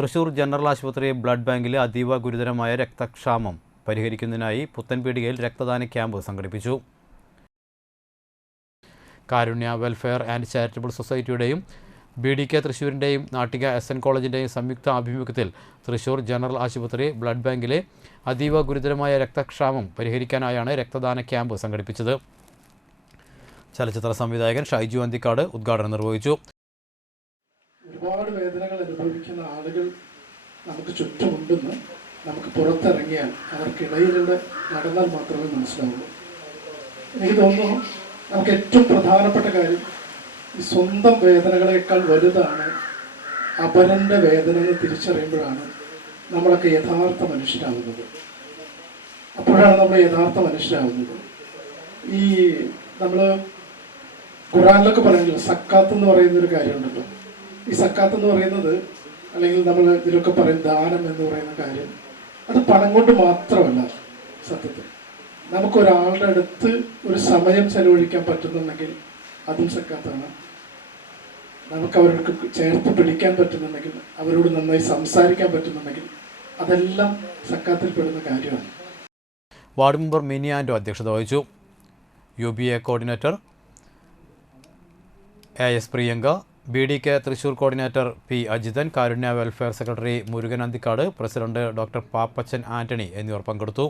Thrissur general ആശുപത്രി blood ബാങ്കിലെ അതീവ ഗുരുതരമായ രക്തക്ഷാമം പരിഹരിക്കുന്നതിനായി പുത്തൻപീടികയിൽ രക്തദാന ക്യാമ്പ് സംഘടിപ്പിച്ചു. കാരുണ്യ വെൽഫെയർ ആൻഡ് ചാരിറ്റബിൾ സൊസൈറ്റിയുടെയും ബി ഡി കെ തൃശ്ശൂരിന്റെയും നാട്ടിക എസ് എൻ കോളേജിന്റെയും സംയുക്ത ആഭിമുഖ്യത്തിൽ തൃശൂർ ജനറൽ ആശുപത്രി ബ്ലഡ് ബാങ്കിലെ അതീവ ഗുരുതരമായ രക്തക്ഷാമം പരിഹരിക്കാനായാണ് രക്തദാന ക്യാമ്പ് സംഘടിപ്പിച്ചത്. ചലച്ചിത്ര സംവിധായകൻ ഷൈജു അന്തിക്കാട് ഉദ്ഘാടനം നിർവഹിച്ചു. ഒരുപാട് വേദനകൾ അനുഭവിക്കുന്ന ആളുകൾ നമുക്ക് ചുറ്റുമുണ്ടെന്ന് നമുക്ക് പുറത്തിറങ്ങിയാൽ അവർക്കിടയിലൂടെ നടന്നാൽ മാത്രമേ മനസ്സിലാവുള്ളൂ. എനിക്ക് തോന്നുന്നു നമുക്ക് ഏറ്റവും പ്രധാനപ്പെട്ട കാര്യം ഈ സ്വന്തം വേദനകളെക്കാൾ വലുതാണ് അപരന്റെ വേദന എന്ന് തിരിച്ചറിയുമ്പോഴാണ് നമ്മളൊക്കെ യഥാർത്ഥ മനുഷ്യരാകുന്നത്. അപ്പോഴാണ് നമ്മൾ യഥാർത്ഥ മനുഷ്യരാകുന്നത്. ഈ നമ്മൾ ഖുറാനിലൊക്കെ പറയുന്നത് സക്കാത്ത് എന്ന് പറയുന്നൊരു കാര്യമുണ്ടല്ലോ. ഈ സക്കാത്ത് എന്ന് പറയുന്നത് അല്ലെങ്കിൽ നമ്മൾ ഇതിലൊക്കെ പറയും ദാനം എന്ന് പറയുന്ന കാര്യം അത് പണം കൊണ്ട് മാത്രമല്ല സത്യത്തിൽ. നമുക്കൊരാളുടെ അടുത്ത് ഒരു സമയം ചെലവഴിക്കാൻ പറ്റുന്നുണ്ടെങ്കിൽ അതും സക്കാത്താണ്. നമുക്ക് അവർക്ക് ചേർത്ത് പിടിക്കാൻ പറ്റുന്നുണ്ടെങ്കിൽ അവരോട് നന്നായി സംസാരിക്കാൻ പറ്റുന്നുണ്ടെങ്കിൽ അതെല്ലാം സക്കാത്തിൽ പെടുന്ന കാര്യമാണ്. വാർഡ് മെമ്പർ മിനി അധ്യക്ഷത വഹിച്ചു. U B A coordinator A S Priyanka B D K Thrissur coordinator P Ajithan Karunya welfare secretary Murugan Anthikad president doctor Pappachan Antony എന്നിവർ പങ്കെടുത്തു.